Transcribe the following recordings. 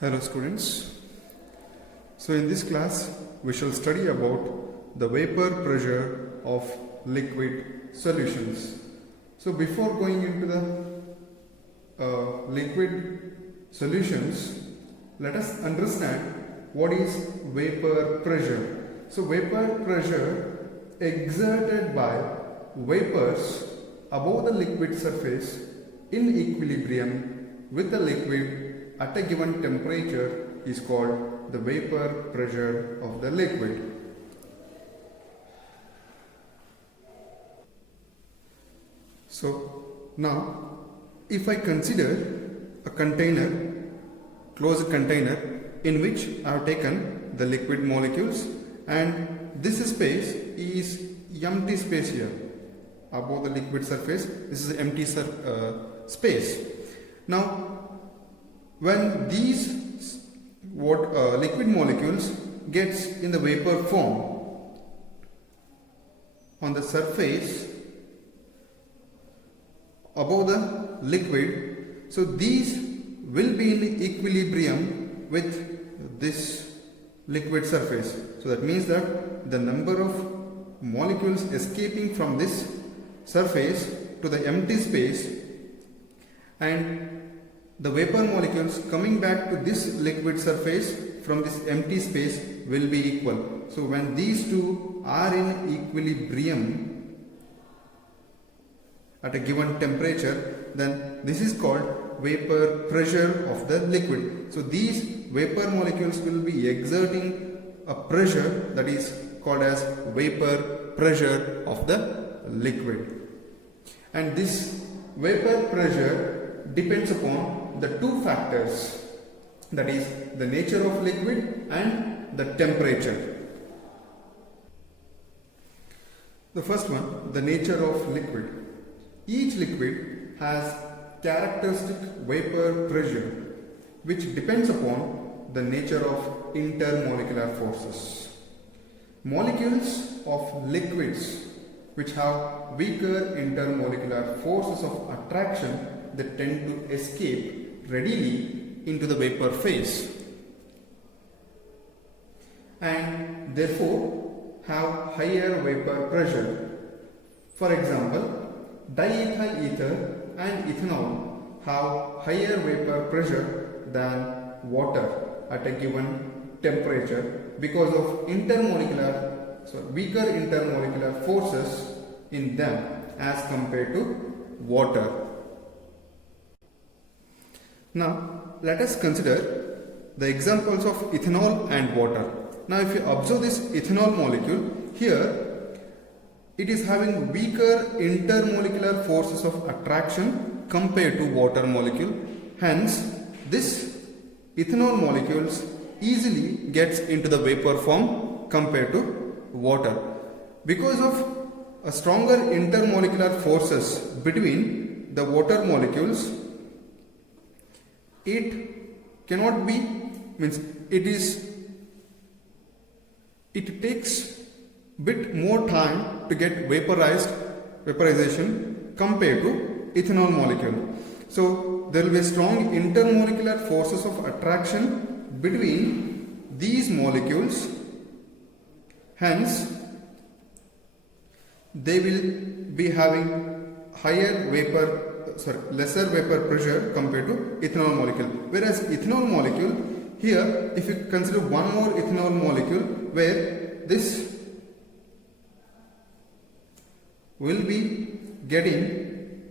Hello students. So in this class we shall study about the vapor pressure of liquid solutions. So before going into the liquid solutions, let us understand what is vapor pressure. So vapor pressure exerted by vapors above the liquid surface in equilibrium with the liquid at a given temperature is called the vapor pressure of the liquid. So now if I consider a container, closed container in which I have taken the liquid molecules, and this space is empty space here above the liquid surface. This is empty space. Now when these liquid molecules gets in the vapor form on the surface above the liquid, so these will be in equilibrium with this liquid surface. So that means that the number of molecules escaping from this surface to the empty space and the vapor molecules coming back to this liquid surface from this empty space will be equal. So when these two are in equilibrium at a given temperature, then this is called vapor pressure of the liquid. So these vapor molecules will be exerting a pressure that is called as vapor pressure of the liquid. And this vapor pressure depends upon the two factors, that is the nature of liquid and the temperature. The first one, the nature of liquid. Each liquid has characteristic vapor pressure which depends upon the nature of intermolecular forces. Molecules of liquids which have weaker intermolecular forces of attraction, they tend to escape readily into the vapor phase and therefore have higher vapor pressure. For example, diethyl ether and ethanol have higher vapor pressure than water at a given temperature because of weaker intermolecular forces in them as compared to water. Now let us consider the examples of ethanol and water. Now if you observe this ethanol molecule, here it is having weaker intermolecular forces of attraction compared to water molecule. Hence this ethanol molecules easily gets into the vapor form compared to water. Because of a stronger intermolecular forces between the water molecules, it cannot be, it takes bit more time to get vaporization compared to ethanol molecule. So there will be strong intermolecular forces of attraction between these molecules, hence they will be having lesser vapor pressure compared to ethanol molecule. Whereas ethanol molecule, here if you consider one more ethanol molecule where this will be getting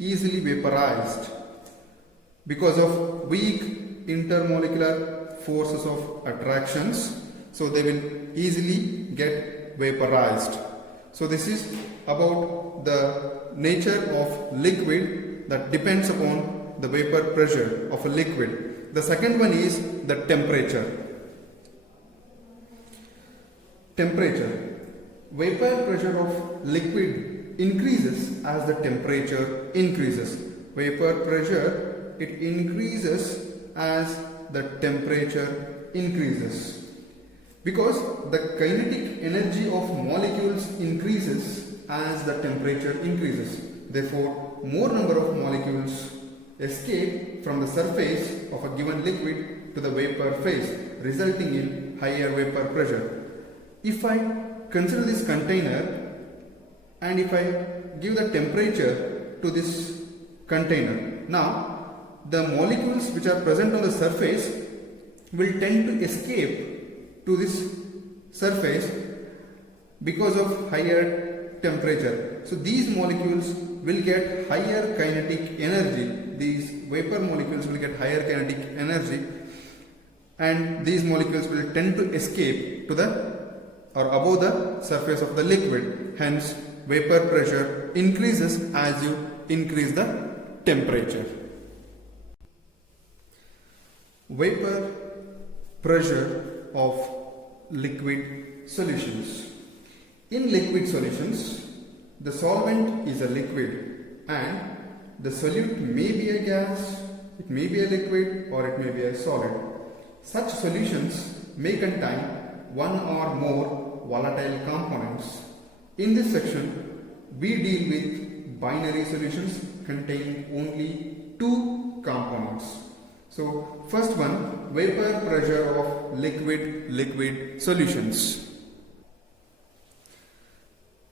easily vaporized because of weak intermolecular forces of attractions, so they will easily get vaporized. So this is about the nature of liquid that depends upon the vapor pressure of a liquid. The second one is the temperature. Temperature. Vapor pressure of liquid increases as the temperature increases. Vapor pressure, it increases as the temperature increases, because the kinetic energy of molecules increases as the temperature increases. Therefore, more number of molecules escape from the surface of a given liquid to the vapor phase, resulting in higher vapor pressure. If I consider this container and if I give the temperature to this container, now the molecules which are present on the surface will tend to escape to this surface because of higher temperature. So these molecules will get higher kinetic energy. These vapor molecules will get higher kinetic energy, and these molecules will tend to escape to the or above the surface of the liquid. Hence, vapor pressure increases as you increase the temperature. Vapor pressure of liquid solutions. In liquid solutions, the solvent is a liquid and the solute may be a gas, it may be a liquid, or it may be a solid. Such solutions may contain one or more volatile components. In this section, we deal with binary solutions containing only two components. So, first one, vapor pressure of liquid solutions.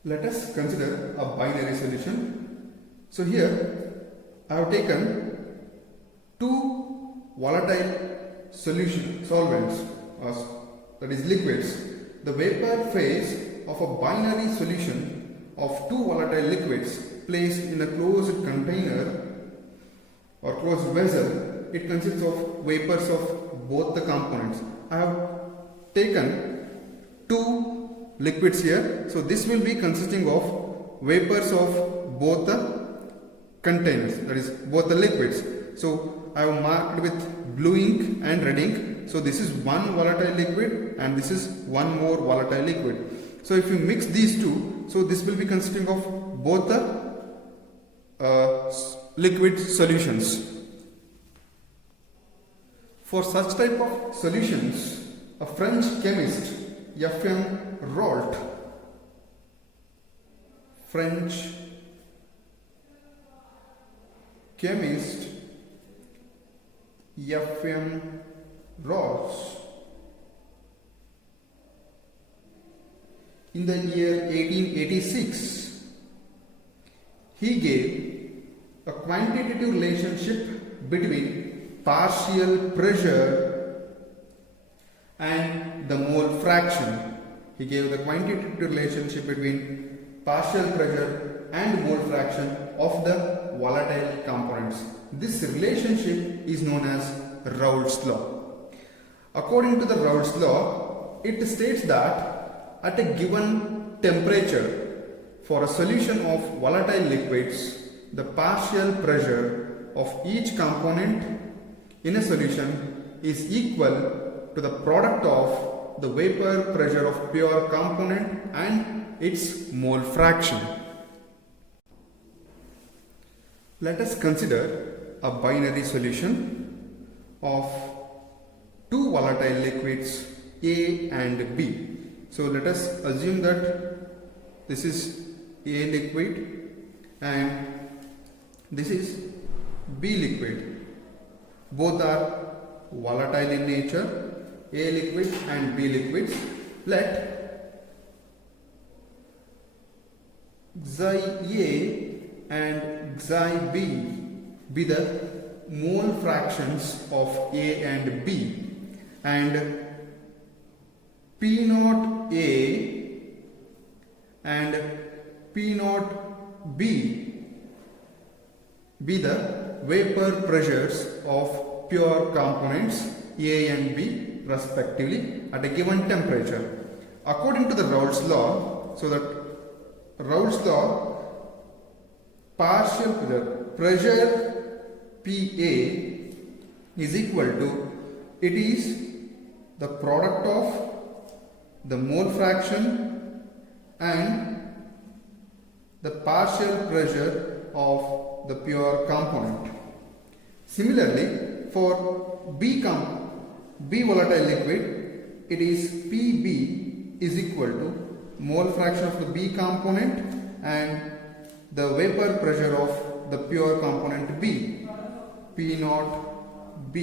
Let us consider a binary solution. So here I have taken two volatile solvents, that is liquids. The vapor phase of a binary solution of two volatile liquids placed in a closed container or closed vessel, it consists of vapors of both the components. I have taken two liquids here, so this will be consisting of vapors of both the containers, that is both the liquids. So I have marked with blue ink and red ink. So this is one volatile liquid and this is one more volatile liquid. So if you mix these two, so this will be consisting of both the liquid solutions. For such type of solutions, a French chemist, F.M. Rault, French chemist F.M. Rault, in the year 1886, he gave a quantitative relationship between partial pressure and the mole fraction. He gave the quantitative relationship between partial pressure and mole fraction of the volatile components. This relationship is known as Raoult's law. According to the Raoult's law, it states that at a given temperature for a solution of volatile liquids, the partial pressure of each component in a solution is equal to the product of the vapor pressure of pure component and its mole fraction. Let us consider a binary solution of two volatile liquids A and B. So let us assume that this is A liquid and this is B liquid. Both are volatile in nature, A liquid and B liquids. Let Xi A and Xi B be the mole fractions of A and B, and P naught A and P naught B be the vapor pressures of pure components A and B respectively at a given temperature. According to the Raoult's law, so that Raoult's law, partial pressure PA is equal to, it is the product of the mole fraction and the partial pressure of the pure component. Similarly, for B volatile liquid, it is PB is equal to mole fraction of the B component and the vapor pressure of the pure component B. P naught B,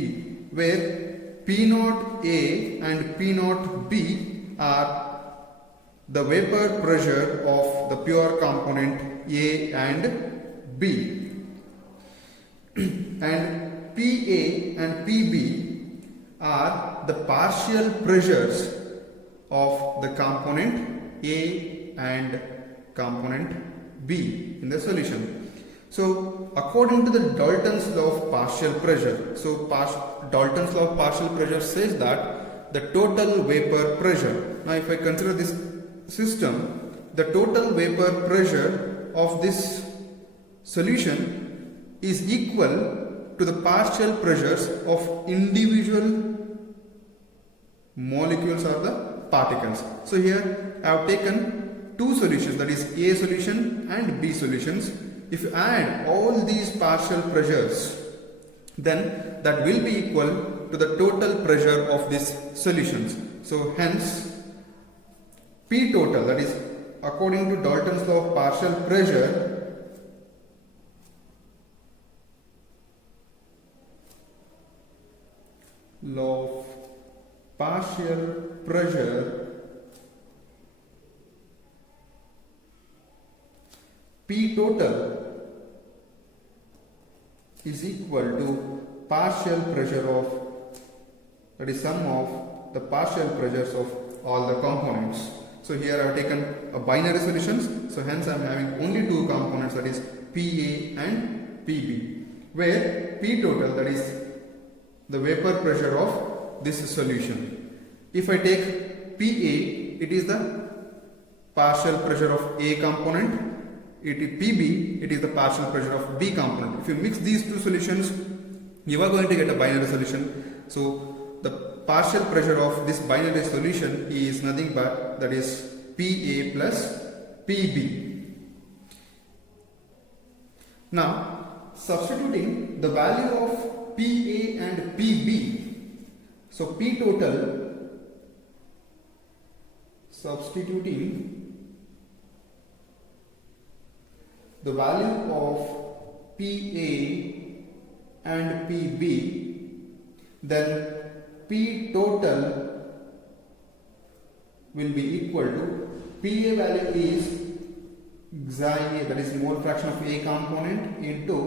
where P naught A and P naught B are the vapor pressure of the pure component A and B, and PA and PB are the partial pressures of the component A and component B in the solution. So according to the Dalton's law of partial pressure, Dalton's law of partial pressure says that the total vapor pressure, now if I consider this system, the total vapor pressure of this solution is equal to the partial pressures of individual molecules or the particles. So here I have taken two solutions, that is A solution and B solutions. If you add all these partial pressures, then that will be equal to the total pressure of these solutions. So hence P total, that is according to Dalton's law of partial pressure, law of partial pressure, P total is equal to partial pressure of, that is sum of the partial pressures of all the components. So here I have taken a binary solutions, so hence I am having only two components, that is PA and PB, where P total, that is the vapor pressure of this solution. If I take PA, it is the partial pressure of A component, it is PB, it is the partial pressure of B component. If you mix these two solutions, you are going to get a binary solution. So the partial pressure of this binary solution is nothing but, that is PA plus PB. Now substituting the value of PA and PB, so P total, substituting the value of PA and PB, then P total will be equal to, PA value is Xi A, that is mole fraction of A component, into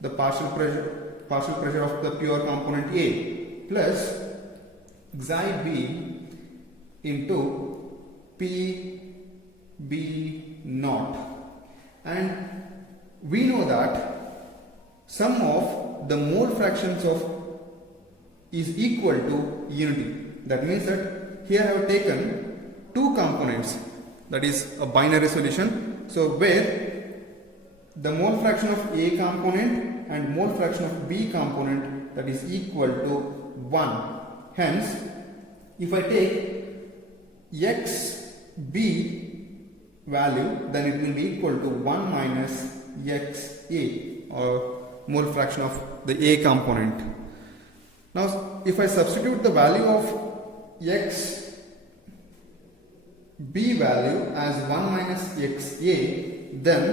the partial pressure of the pure component A, plus Xi B into PB naught. And we know that sum of the mole fractions of is equal to unity. That means that here I have taken two components, that is a binary solution, so where the mole fraction of A component and mole fraction of B component, that is equal to 1. Hence if I take XB value, then it will be equal to 1 minus XA, or mole fraction of the A component. Now if I substitute the value of XB value as 1 minus XA, then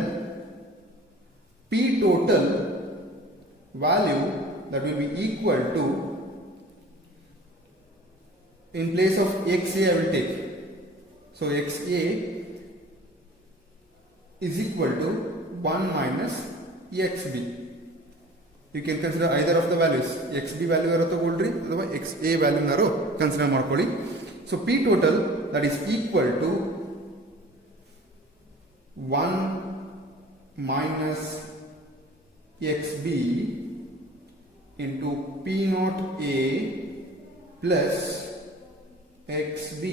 P total value, that will be equal to, in place of XA I will take, so XA is equal to 1 minus XB. You can consider either of the values, XB value aro ತಗೊಳ್ರಿ ಅಥವಾ XA value ನಾರು consider ಮಾಡ್ಕೊಳ್ಳಿ. So P total, that is equal to 1 minus XB into P naught A plus XB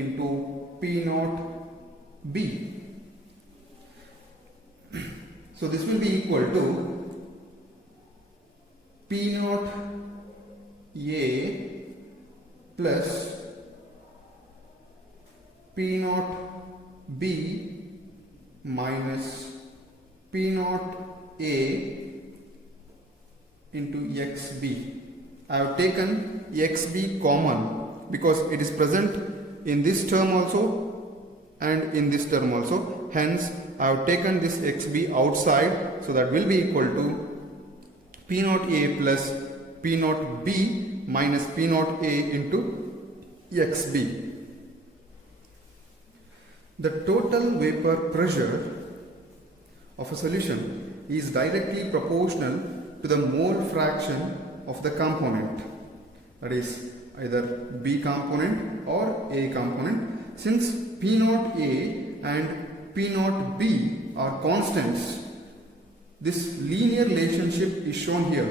into P naught B. So this will be equal to P naught A plus P naught B minus P naught A into XB. I have taken XB common because it is present in this term also and in this term also. Hence I have taken this xb outside, so that will be equal to P naught A plus P naught B minus P naught A into xb. The total vapor pressure of a solution is directly proportional to the mole fraction of the component, that is either B component or A component. Since P naught A and P naught B are constants, this linear relationship is shown here,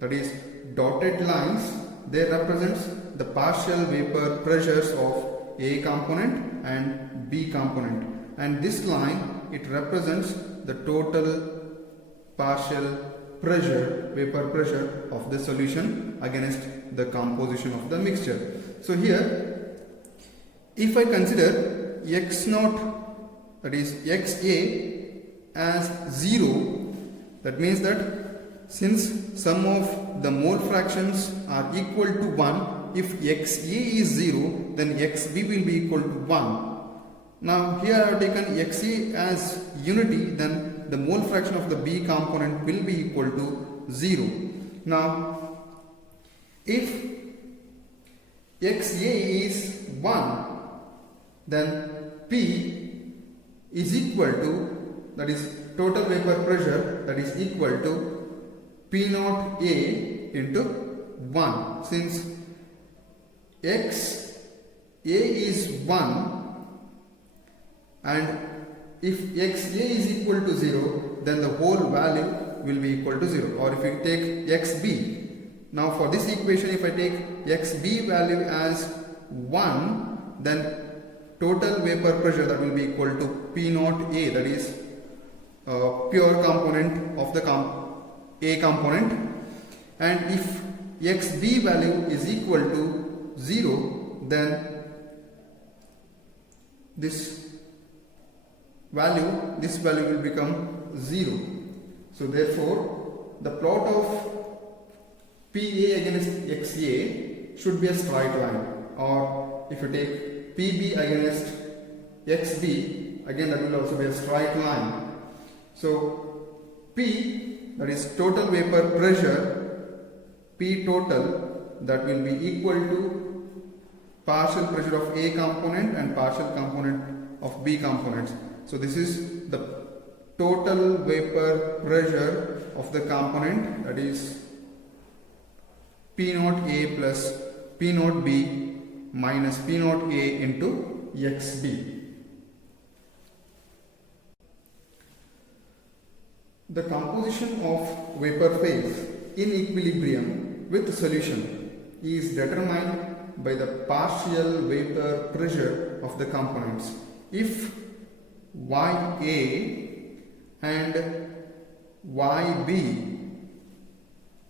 that is dotted lines, they represents the partial vapor pressures of A component and B component, and this line, it represents the total partial pressure, vapor pressure of the solution against the composition of the mixture. So here, if I consider x naught, that is xa, as 0, that means that since sum of the mole fractions are equal to 1, if xa is 0, then xb will be equal to 1. Now here I have taken xa as unity, then the mole fraction of the B component will be equal to 0. Now if xa is 1, then P is equal to, that is total vapor pressure, that is equal to P naught A into 1. Since xa is 1 and if xa is equal to 0, then the whole value will be equal to 0. Or if you take xb, now for this equation, if I take xb value as 1, then total vapor pressure, that will be equal to P naught A, that is pure component of the A component. And if xb value is equal to 0, then this value will become 0. So therefore, the plot of PA against XA should be a straight line, or if you take PB against XB, again that will also be a straight line. So P, that is total vapor pressure, P total, that will be equal to partial pressure of A component and partial component of B components. So this is the total vapor pressure of the component, that is P naught A plus P naught B minus P naught A into XB. The composition of vapor phase in equilibrium with solution is determined by the partial vapor pressure of the components. If Ya and Yb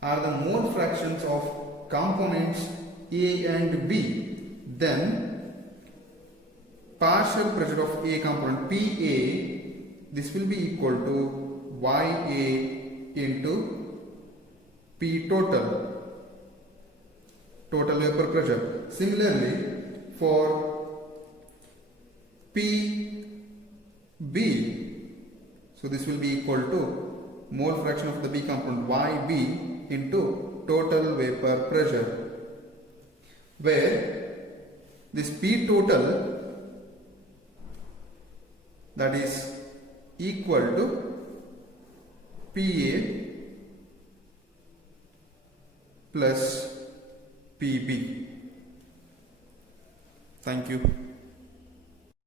are the mole fractions of components A and B, then partial pressure of A component Pa, this will be equal to Ya into P total vapor pressure. Similarly, for Pb, so this will be equal to mole fraction of the B component Yb into total vapor pressure, where this P total, that is equal to Pa plus Pb. Thank you.